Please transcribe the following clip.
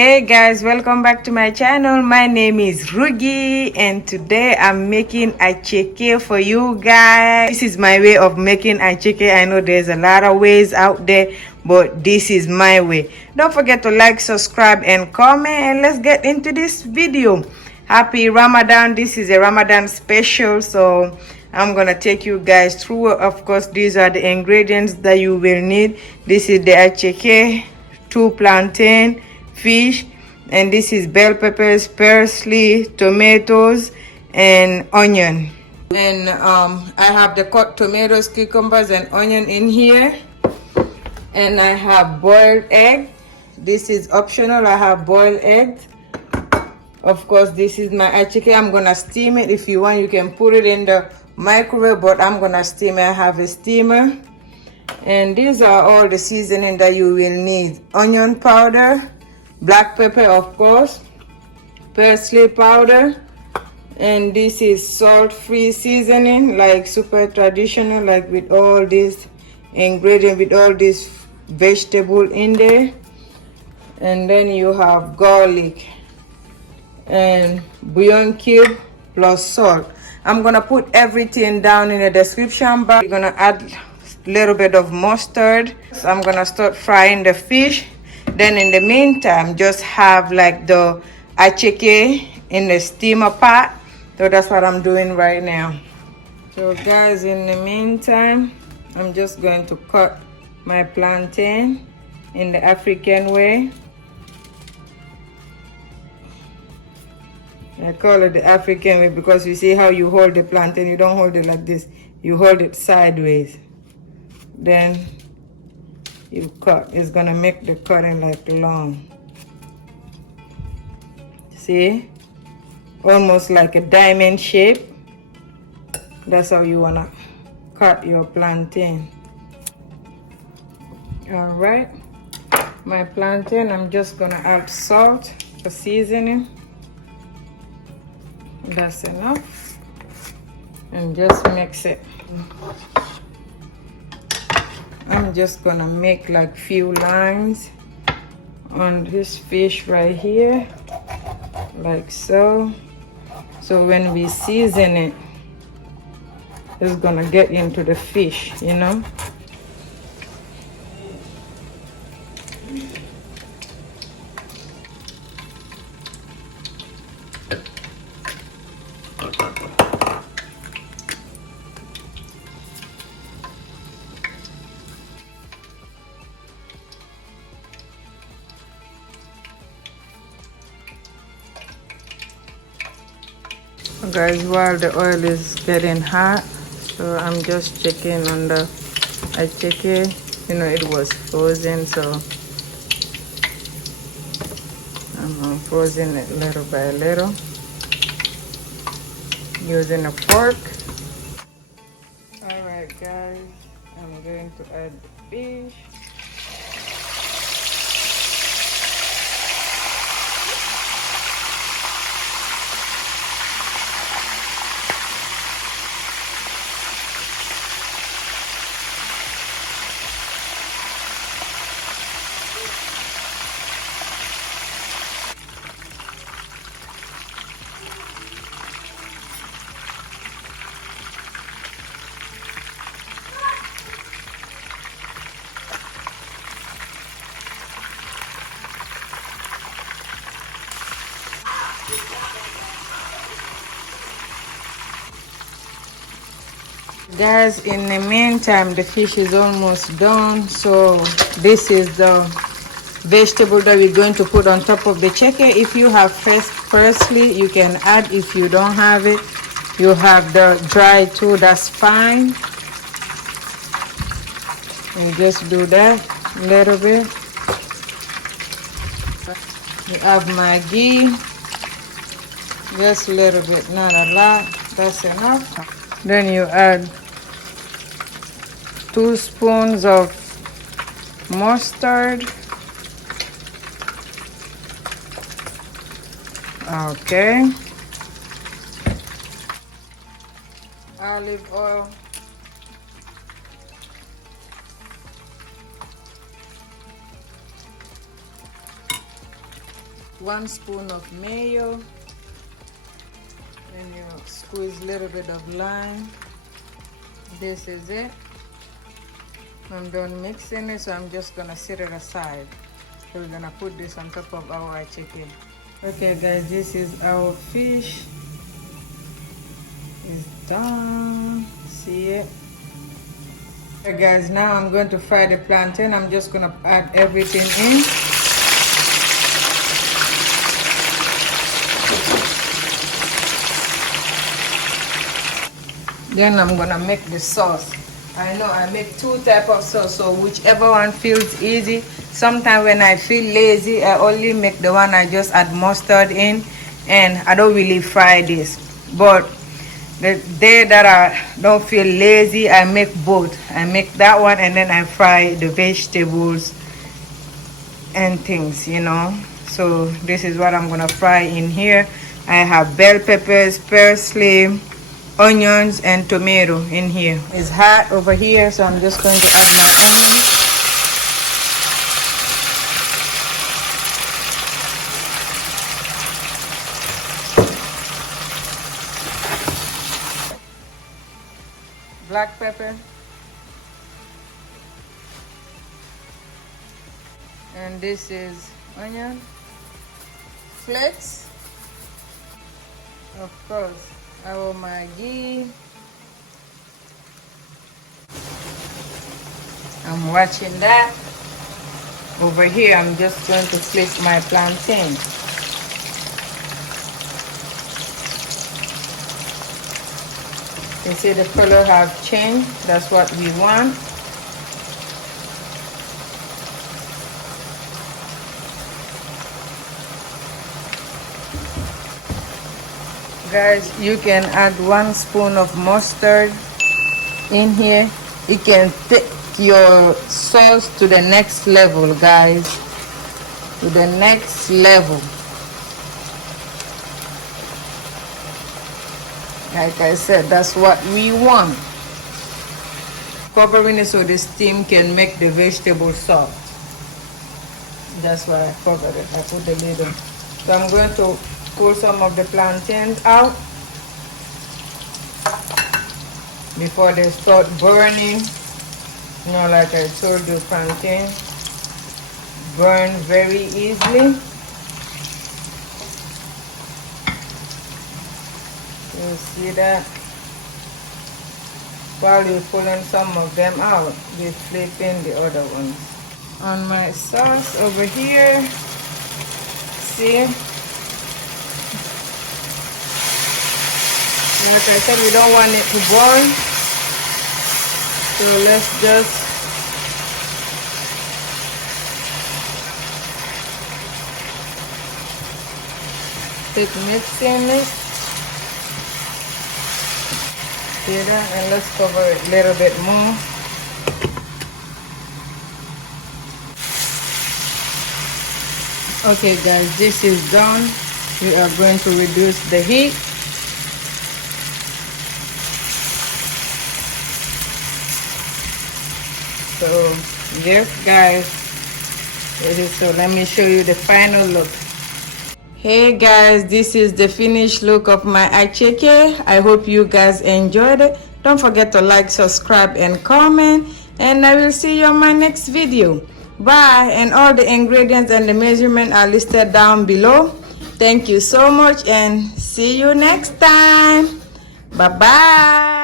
Hey guys, welcome back to my channel. My name is Rugi and today I'm making attieke for you guys. This is my way of making attieke. I know there's a lot of ways out there, but this is my way. Don't forget to like, subscribe and comment, and let's get into this video. Happy Ramadan. This is a Ramadan special, so I'm gonna take you guys through. Of course, these are the ingredients that you will need. This is the attieke, 2 plantain, fish, and this is bell peppers, parsley, tomatoes and onion. And I have the cut tomatoes, cucumbers and onion in here, and I have boiled egg. This is optional. I have boiled eggs. Of course, this is my attieke. I'm gonna steam it. If you want, you can put it in the microwave, but I'm gonna steam it. I have a steamer. And these are all the seasoning that you will need: onion powder, black pepper, of course, parsley powder, and this is salt-free seasoning, like super traditional, like with all this ingredient, with all this vegetable in there. And then you have garlic and bouillon cube plus salt. I'm gonna put everything down in the description box. We're gonna add a little bit of mustard. So I'm gonna start frying the fish. Then in the meantime, just have like the attieke in the steamer pot. So that's what I'm doing right now. So guys, in the meantime, I'm just going to cut my plantain in the African way. I call it the African way because you see how you hold the plantain. You don't hold it like this. You hold it sideways. Then you cut. It's gonna make the cutting like long. See? Almost like a diamond shape. That's how you wanna cut your plantain. Alright. My plantain, I'm just gonna add salt for seasoning. That's enough. And just mix it. I'm just gonna make like few lines on this fish right here, like so. So when we season it, it's gonna get into the fish, you know. Guys, while the oil is getting hot, so I'm just checking on the attieke. You know, it was frozen, so I'm unfrozen it little by little using a fork. All right guys, I'm going to add the fish. Guys, in the meantime, the fish is almost done. So this is the vegetable that we're going to put on top of the attieke. If you have fresh parsley, you can add. If you don't have it, you have the dry too, that's fine. And just do that a little bit. You have Maggi, just a little bit, not a lot, that's enough. Then you add 2 spoons of mustard. Okay. Olive oil. 1 spoon of mayo, and you squeeze a little bit of lime. This is it. I'm done mixing it, so I'm just gonna set it aside. So we're gonna put this on top of our chicken. Okay guys, this is our fish. It's done. See it? Okay guys, now I'm going to fry the plantain. I'm just gonna add everything in. Then I'm gonna make the sauce. I know I make 2 types of sauce, so whichever one feels easy. Sometimes when I feel lazy, I only make the one I just add mustard in, and I don't really fry this. But the day that I don't feel lazy, I make both. I make that one and then I fry the vegetables and things, you know. So this is what I'm gonna fry in here. I have bell peppers, parsley, onions, and tomato in here. It's hot over here, so I'm just going to add my onions. Black pepper. And this is onion flakes. Of course, our Maggi. I'm watching that. Over here, I'm just going to flip my plantain. You see the color have changed. That's what we want. Guys, you can add 1 spoon of mustard in here. It can take your sauce to the next level, guys. To the next level. Like I said, that's what we want. Covering it so the steam can make the vegetable soft. That's why I covered it. I put the lid on. So I'm going to pull some of the plantains out before they start burning. You know, like I told you, plantain burn very easily. You see that? While you're pulling some of them out, you're flipping the other ones. On my sauce over here, see? Like I said, we don't want it to boil. So let's just keep mixing it. See that? And let's cover it a little bit more. Okay guys, this is done. We are going to reduce the heat. So yes guys, so let me show you the final look. Hey guys, this is the finished look of my attieke. I hope you guys enjoyed it. Don't forget to like, subscribe, and comment, and I will see you on my next video. Bye. And all the ingredients and the measurement are listed down below. Thank you so much and see you next time. Bye bye.